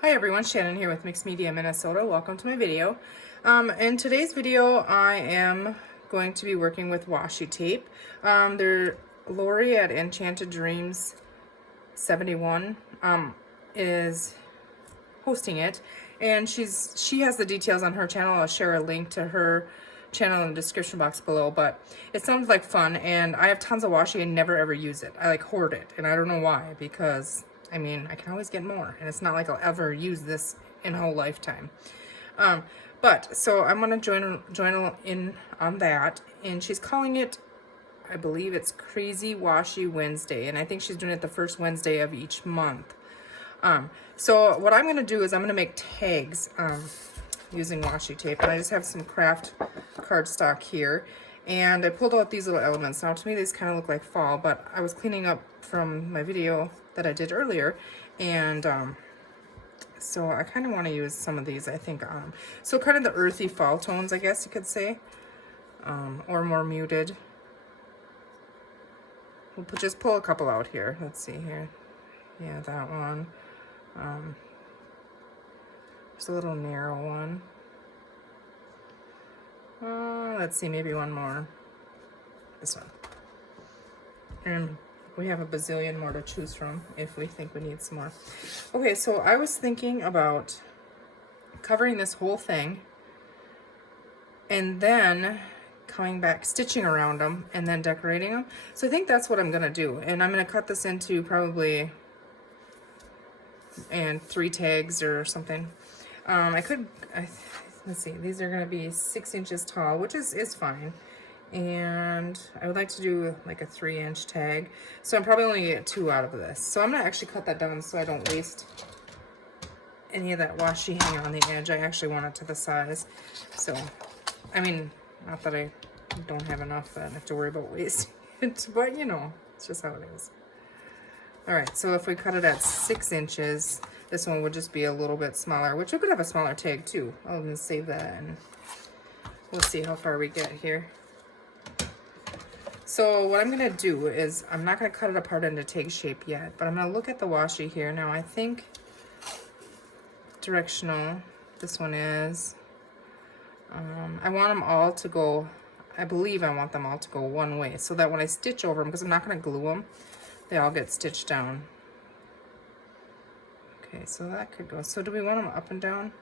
Hi everyone, Shannon here with Mixed Media Minnesota. Welcome to my video. In today's video, I am going to be working with washi tape. They're Lorie at Enchanted Dreams 71 is hosting it, and she has the details on her channel. I'll share a link to her channel in the description box below, but it sounds like fun, and I have tons of washi and never ever use it. I like hoard it, and I don't know why, because I mean, I can always get more, and it's not like I'll ever use this in a whole lifetime. But so I'm gonna join in on that, and she's calling it, I believe it's Crazy Washi Wednesday, and I think she's doing it the first Wednesday of each month. So what I'm gonna do is I'm gonna make tags using washi tape, and I just have some craft cardstock here, and I pulled out these little elements. Now to me these kind of look like fall, but I was cleaning up from my video that I did earlier, and so I kind of want to use some of these, I think, so kind of the earthy fall tones, I guess you could say, or more muted. We'll just pull a couple out here. Let's see here. Yeah, that one. There's a little narrow one. Let's see, maybe one more. This one. And we have a bazillion more to choose from if we think we need some more. Okay, so I was thinking about covering this whole thing and then coming back, stitching around them, and then decorating them. So I think that's what I'm gonna do. And I'm gonna cut this into probably 3 tags or something. Let's see, these are gonna be 6 inches tall, which is fine. And I would like to do like a 3-inch tag. So I'm probably only gonna get 2 out of this. So I'm gonna actually cut that down so I don't waste any of that washi hanging on the edge. I actually want it to the size. So, I mean, not that I don't have enough that I have to worry about wasting it, but you know, it's just how it is. All right, so if we cut it at 6 inches, this one would just be a little bit smaller, which we could have a smaller tag too. I'll just save that and we'll see how far we get here. So what I'm gonna do is, I'm not gonna cut it apart into tag shape yet, but I'm gonna look at the washi here. Now I think directional, this one is, I want them all to go, I believe I want them all to go one way, so that when I stitch over them, because I'm not gonna glue them, they all get stitched down. Okay, so that could go. So do we want them up and down?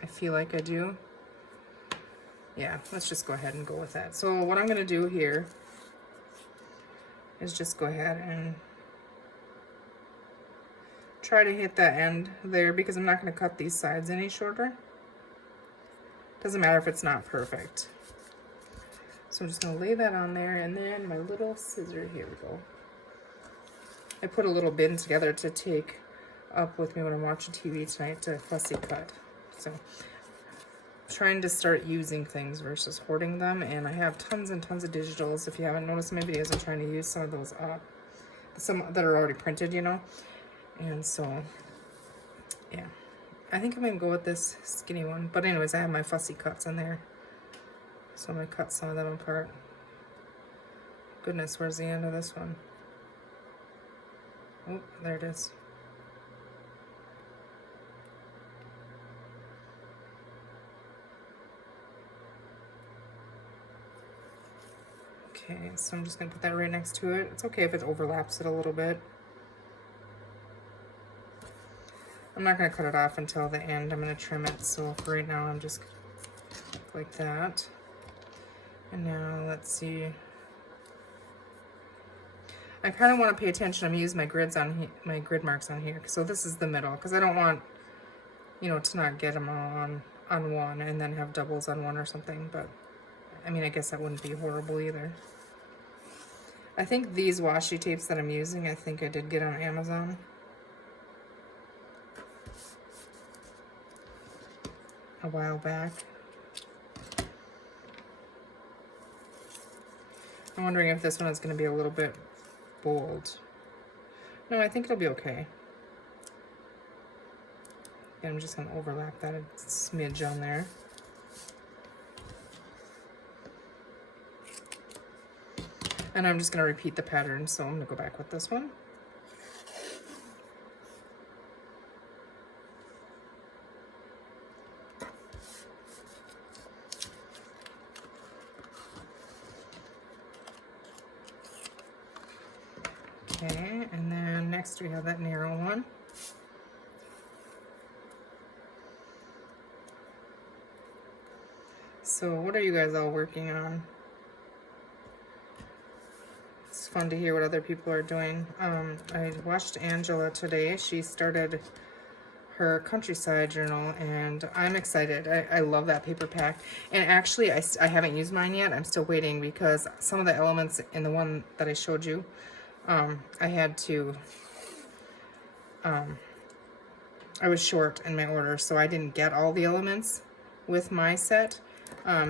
I feel like I do. Yeah, let's just go ahead and go with that. So what I'm gonna do here is just go ahead and try to hit that end there, because I'm not gonna cut these sides any shorter. Doesn't matter if it's not perfect. So I'm just gonna lay that on there, and then my little scissor, here we go. I put a little bin together to take up with me when I'm watching TV tonight to fussy cut. So trying to start using things versus hoarding them, and I have tons and tons of digitals. If you haven't noticed my videos, I'm trying to use some of those up, some that are already printed, you know. And so yeah, I think I'm gonna go with this skinny one, but anyways, I have my fussy cuts in there, so I'm gonna cut some of them apart. Goodness, where's the end of this one? Oh, there it is. Okay, so I'm just gonna put that right next to it. It's okay if it overlaps it a little bit. I'm not gonna cut it off until the end. I'm gonna trim it, so for right now I'm just like that. And now let's see. I kind of want to pay attention. I'm using my grids on my grid marks on here. So this is the middle, because I don't want, you know, to not get them all on one and then have doubles on one or something. But I mean, I guess that wouldn't be horrible either. I think these washi tapes that I'm using, I think I did get on Amazon. A while back. I'm wondering if this one is going to be a little bit bold. No, I think it'll be okay. And I'm just going to overlap that a smidge on there. And I'm just going to repeat the pattern, so I'm going to go back with this one. first. We have that narrow one. So what are you guys all working on? It's fun to hear what other people are doing. I watched Angela today. She started her countryside journal, and I'm excited. I love that paper pack. And actually, I haven't used mine yet. I'm still waiting because some of the elements in the one that I showed you, I had to, I was short in my order, so I didn't get all the elements with my set.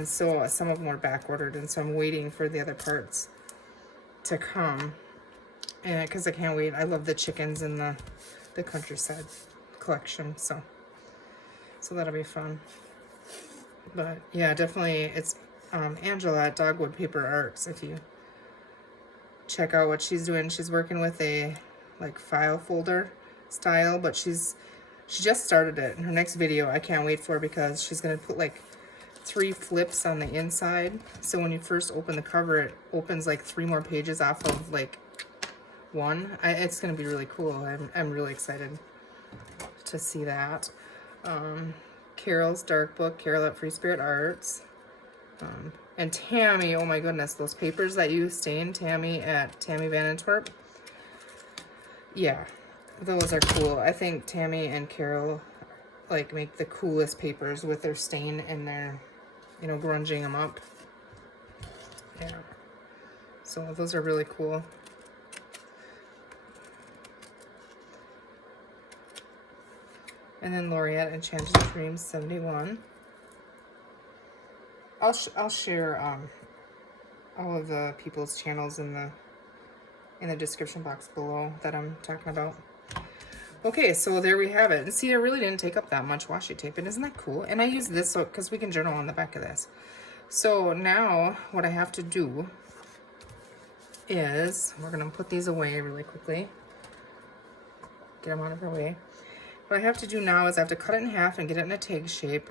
So some of them were back ordered, and so I'm waiting for the other parts to come. And because I can't wait. I love the chickens in the countryside collection, so that'll be fun. But yeah, definitely it's Angela at dogwoodpaperarts. If you check out what she's doing, she's working with a like file folder style, but she just started it. In her next video, I can't wait for, because she's gonna put like 3 flips on the inside, so when you first open the cover, it opens like 3 more pages off of like one. It's gonna be really cool. I'm really excited to see that. Carol's dark book, Caryl at Free Spirit Arts. And Tammy, oh my goodness, those papers that you stain, Tammy at Tammy Van Antwerp. Yeah, those are cool. I think Tammy and Caryl like make the coolest papers with their stain and their, you know, grunging them up. Yeah, so those are really cool. And then Lorie at Enchanted Dreams 71. I'll share all of the people's channels in the description box below that I'm talking about. Okay, so there we have it. And see, I really didn't take up that much washi tape, and isn't that cool? And I use this so because we can journal on the back of this. So now what I have to do is we're gonna put these away really quickly. Get them out of the way. What I have to do now is I have to cut it in half and get it in a tag shape,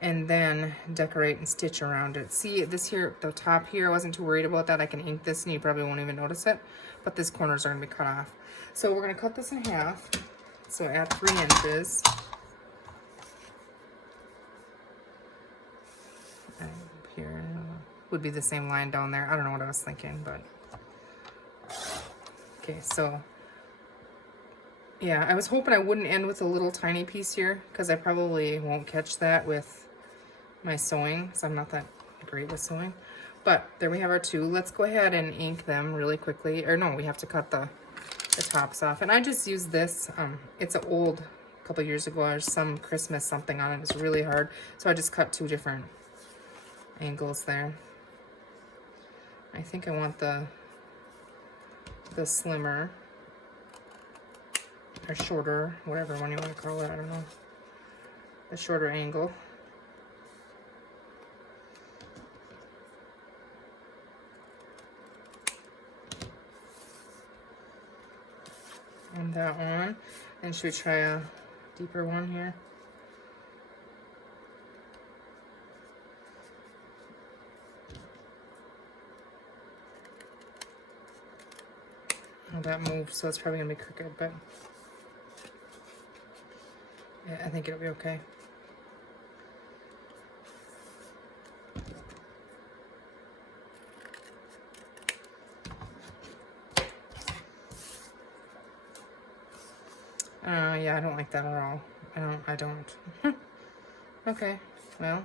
and then decorate and stitch around it. See this here, the top here, I wasn't too worried about that. I can ink this and you probably won't even notice it, but these corners are gonna be cut off. So we're gonna cut this in half. So at 3 inches. And here would be the same line down there. I don't know what I was thinking, but okay, so yeah, I was hoping I wouldn't end with a little tiny piece here, because I probably won't catch that with my sewing, so I'm not that great with sewing. But there we have our 2. Let's go ahead and ink them really quickly. Or no, we have to cut the tops off. And I just used this. It's an old, couple years ago. There's some Christmas something on it. It's really hard. So I just cut 2 different angles there. I think I want the slimmer. Or shorter, whatever one you want to call it, I don't know. The shorter angle. And that one. And should we try a deeper one here? Oh, that moved, so it's probably gonna be crooked, but yeah, I think it'll be okay. Yeah, I don't like that at all. I don't. Okay, well,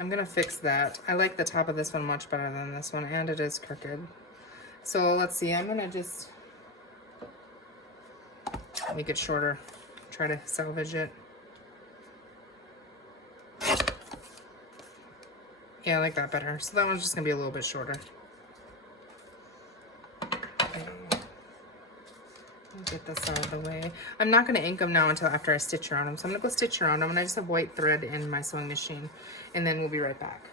I'm gonna fix that. I like the top of this one much better than this one, and it is crooked. So let's see, I'm gonna just make it shorter. Try to salvage it. Yeah, I like that better. So that one's just gonna be a little bit shorter. Get this out of the way. I'm not going to ink them now until after I stitch around them. So I'm going to go stitch around them, and I just have white thread in my sewing machine, and then we'll be right back.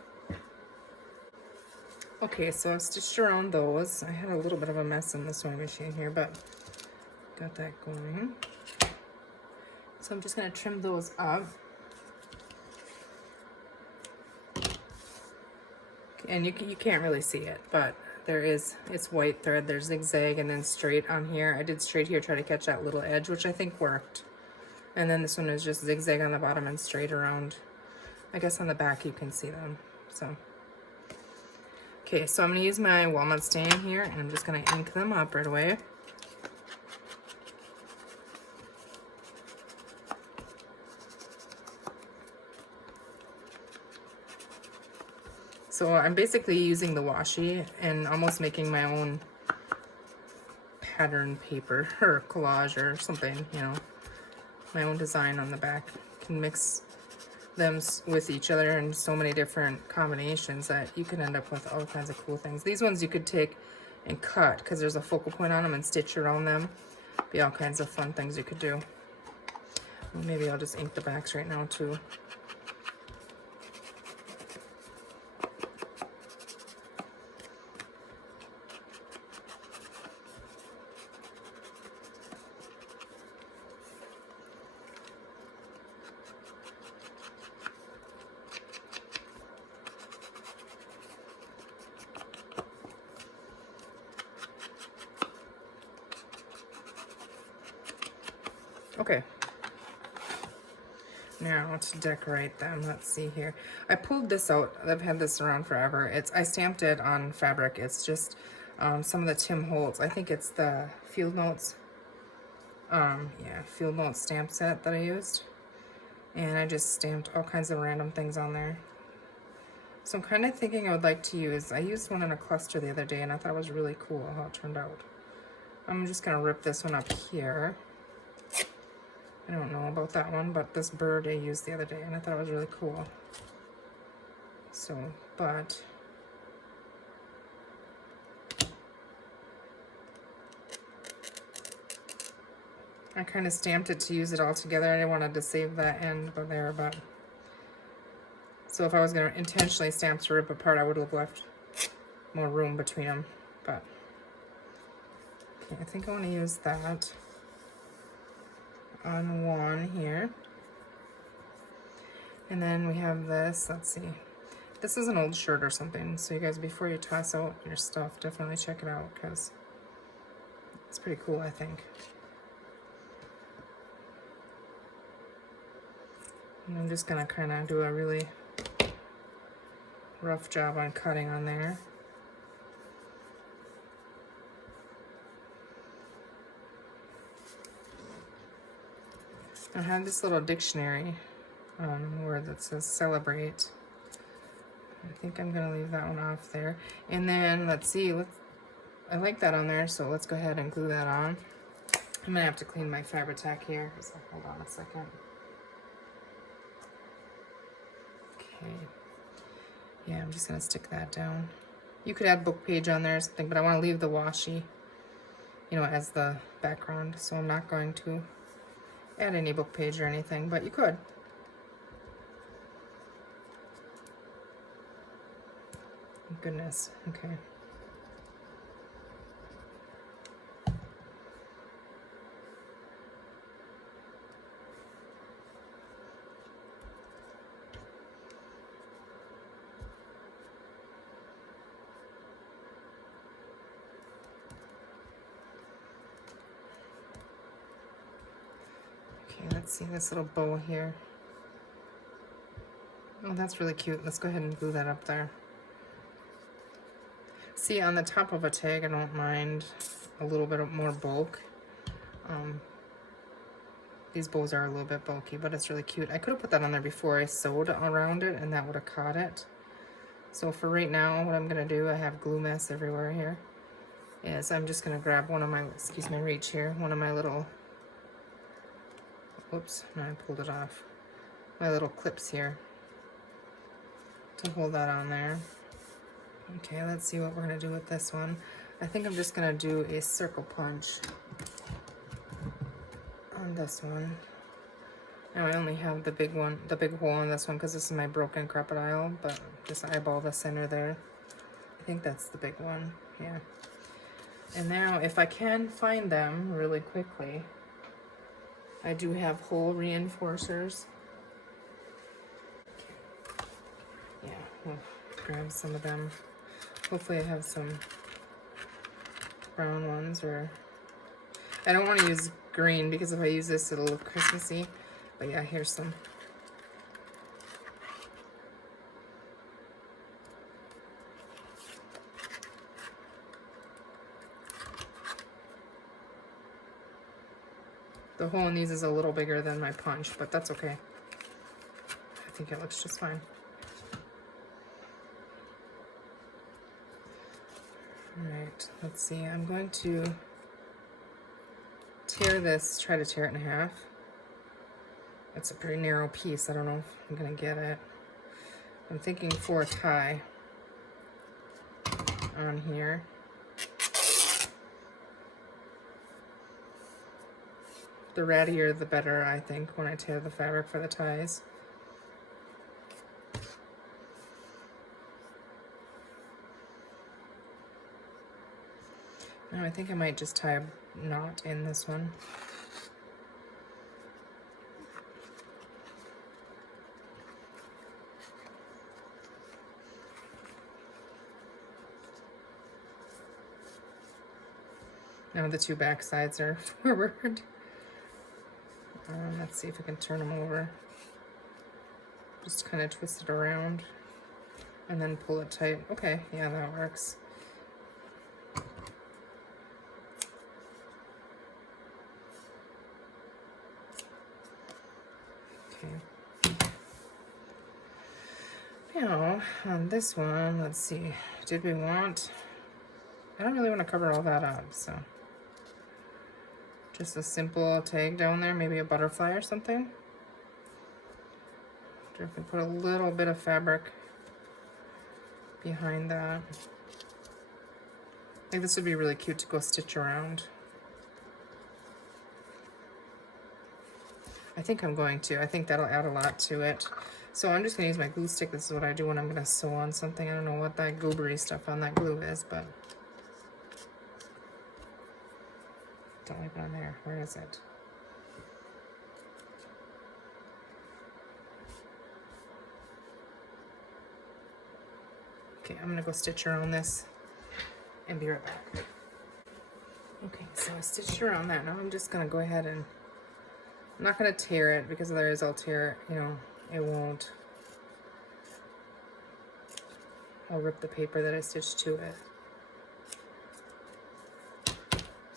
Okay, so I've stitched around those. I had a little bit of a mess in the sewing machine here, but got that going. So I'm just going to trim those up. And you can't really see it, but it's white thread. There's zigzag and then straight on here. I did straight here, try to catch that little edge, which I think worked. And then this one is just zigzag on the bottom and straight around. I guess on the back you can see them. So, okay, so I'm gonna use my walnut stain here, and I'm just gonna ink them up right away. So I'm basically using the washi and almost making my own pattern paper or collage or something, you know, my own design on the back. Can mix them with each other in so many different combinations that you can end up with all kinds of cool things. These ones you could take and cut because there's a focal point on them and stitch around them. Be all kinds of fun things you could do. Maybe I'll just ink the backs right now too. Okay, now to decorate them, let's see here. I pulled this out. I've had this around forever. I stamped it on fabric. It's just some of the Tim Holtz. I think it's the Field Notes. Yeah, Field Notes stamp set that I used. And I just stamped all kinds of random things on there. So I'm kind of thinking I would like to use, I used one in a cluster the other day and I thought it was really cool how it turned out. I'm just going to rip this one up here. I don't know about that one, but this bird I used the other day and I thought it was really cool. So, but I kind of stamped it to use it all together. I wanted to save that end there, but so if I was going to intentionally stamp to rip apart, I would have left more room between them. But okay, I think I want to use that on one here. And then we have this, let's see. This is an old shirt or something. So you guys, before you toss out your stuff, definitely check it out because it's pretty cool, I think. And I'm just gonna kind of do a really rough job on cutting on there. I have this little dictionary where that says celebrate. I think I'm gonna leave that one off there. And then let's see, I like that on there, so let's go ahead and glue that on. I'm gonna have to clean my Fabri-Tac here, so hold on a second. Okay. Yeah, I'm just gonna stick that down. You could add book page on there or something, but I want to leave the washi, you know, as the background, so I'm not going to add any book page or anything, but you could. Goodness, okay. Okay, let's see this little bow here. Oh, that's really cute. Let's go ahead and glue that up there. See, on the top of a tag, I don't mind a little bit more bulk. These bows are a little bit bulky, but it's really cute. I could have put that on there before I sewed around it, and that would have caught it. So for right now, what I'm going to do, I have glue mess everywhere here, is I'm just going to grab one of my, excuse my reach here, one of my little, whoops, no, I pulled it off, my little clips here to hold that on there. Okay, let's see what we're going to do with this one. I think I'm just going to do a circle punch on this one. Now I only have the big one, the big hole in this one because this is my broken crocodile, but just eyeball the center there. I think that's the big one, yeah. And now if I can find them really quickly, I do have hole reinforcers. Yeah, we'll grab some of them. Hopefully I have some brown ones, or I don't want to use green because if I use this it'll look Christmassy. But yeah, here's some. The hole in these is a little bigger than my punch, but that's okay. I think it looks just fine. Alright, let's see. I'm going to tear this, try to tear it in half. It's a pretty narrow piece. I don't know if I'm going to get it. I'm thinking 4th high on here. The rattier the better, I think, when I tear the fabric for the ties. Now I think I might just tie a knot in this one. Now the two back sides are forward. Let's see if I can turn them over. Just kind of twist it around and then pull it tight. Okay, yeah, that works. Okay. Now, on this one, let's see. Did we want... I don't really want to cover all that up, so... Just a simple tag down there, maybe a butterfly or something. Or if we put a little bit of fabric behind that. I think this would be really cute to go stitch around. I think I'm going to. I think that'll add a lot to it. So I'm just going to use my glue stick. This is what I do when I'm going to sew on something. I don't know what that goobery stuff on that glue is, but... Don't leave it on there. Where is it? Okay, I'm gonna go stitch around this and be right back. Okay, so I stitched around that. Now I'm just gonna go ahead and I'm not gonna tear it because otherwise I'll tear it, you know, it won't. I'll rip the paper that I stitched to it.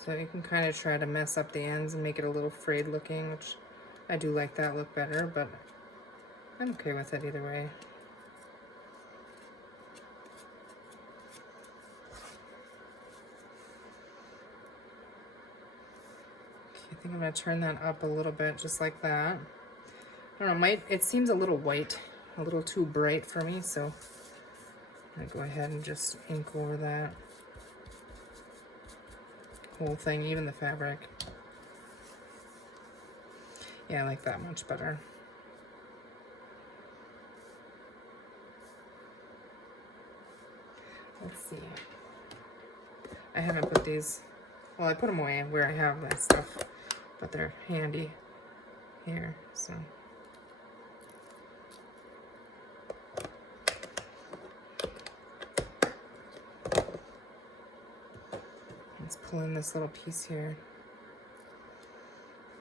So you can kind of try to mess up the ends and make it a little frayed looking, which I do like that look better, but I'm okay with it either way. Okay, I think I'm going to turn that up a little bit, just like that. I don't know, it seems a little white, a little too bright for me, so I'm going to go ahead and just ink over that whole thing, even the fabric. Yeah, I like that much better. Let's see. I haven't put these, well, I put them away where I have that stuff, but they're handy here, so. Let's pull in this little piece here.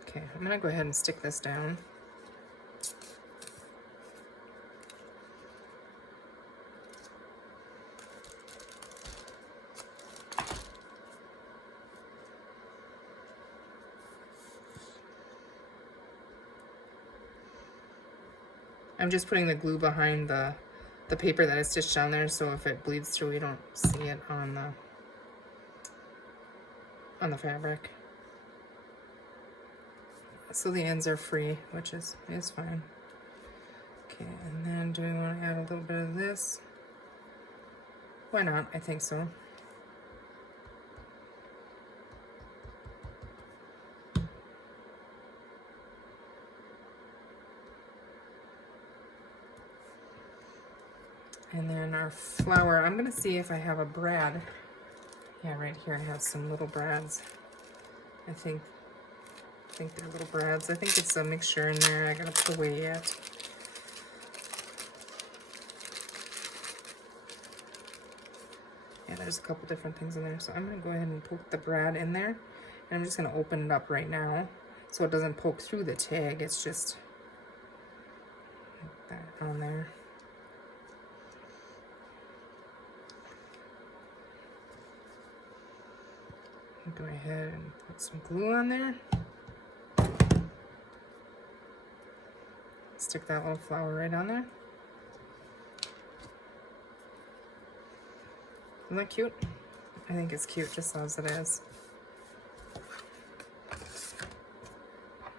Okay, I'm gonna go ahead and stick this down. I'm just putting the glue behind the paper that I stitched on there, so if it bleeds through, you don't see it on the fabric. So the ends are free, which is fine. Okay, and then do we want to add a little bit of this? Why not? I think so. And then our flower, I'm gonna see if I have a brad. Yeah, right here I have some little brads. I think they're little brads. I think it's a mixture in there I gotta put away yet. Yeah, there's a couple different things in there. So I'm going to go ahead and poke the brad in there. And I'm just going to open it up right now so it doesn't poke through the tag. It's just like that on there. Go ahead and put some glue on there. Stick that little flower right on there. Isn't that cute? I think it's cute just as it is.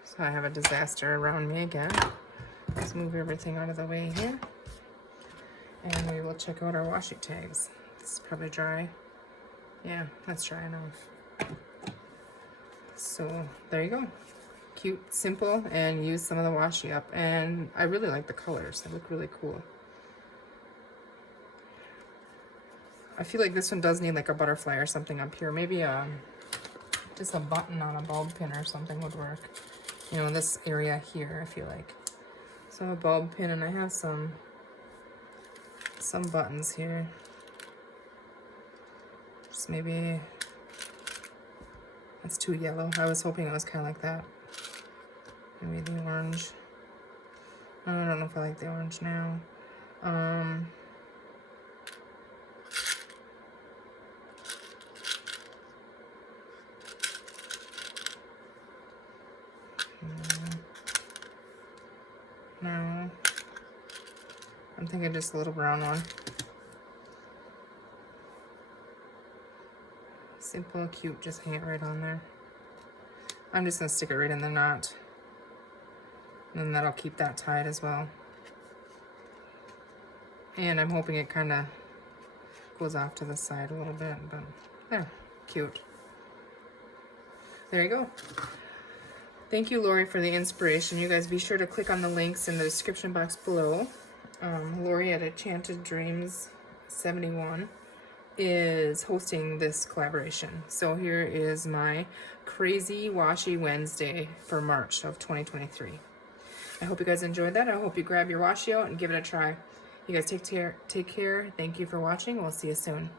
So I have a disaster around me again. Let's move everything out of the way here. And we will check out our washi tags. This is probably dry. Yeah, that's dry enough. So there you go. Cute, simple, and use some of the washi up. And I really like the colors. They look really cool. I feel like this one does need like a butterfly or something up here. Maybe just a button on a bulb pin or something would work. You know, this area here, I feel like. So a bulb pin, and I have some buttons here. Just maybe, that's too yellow. I was hoping it was kind of like that. Maybe the orange. I don't know if I like the orange now. No. I'm thinking just a little brown one. Simple, cute, just hang it right on there. I'm just gonna stick it right in the knot. And then that'll keep that tied as well. And I'm hoping it kind of goes off to the side a little bit, but there, cute. There you go. Thank you, Lorie, for the inspiration. You guys be sure to click on the links in the description box below. Lorie at Enchanted Dreams 71 is hosting this collaboration. So here is my Crazy Washi Wednesday for March of 2023. I hope you guys enjoyed that. I hope you grab your washi out and give it a try. You guys take care. Thank you for watching. We'll see you soon.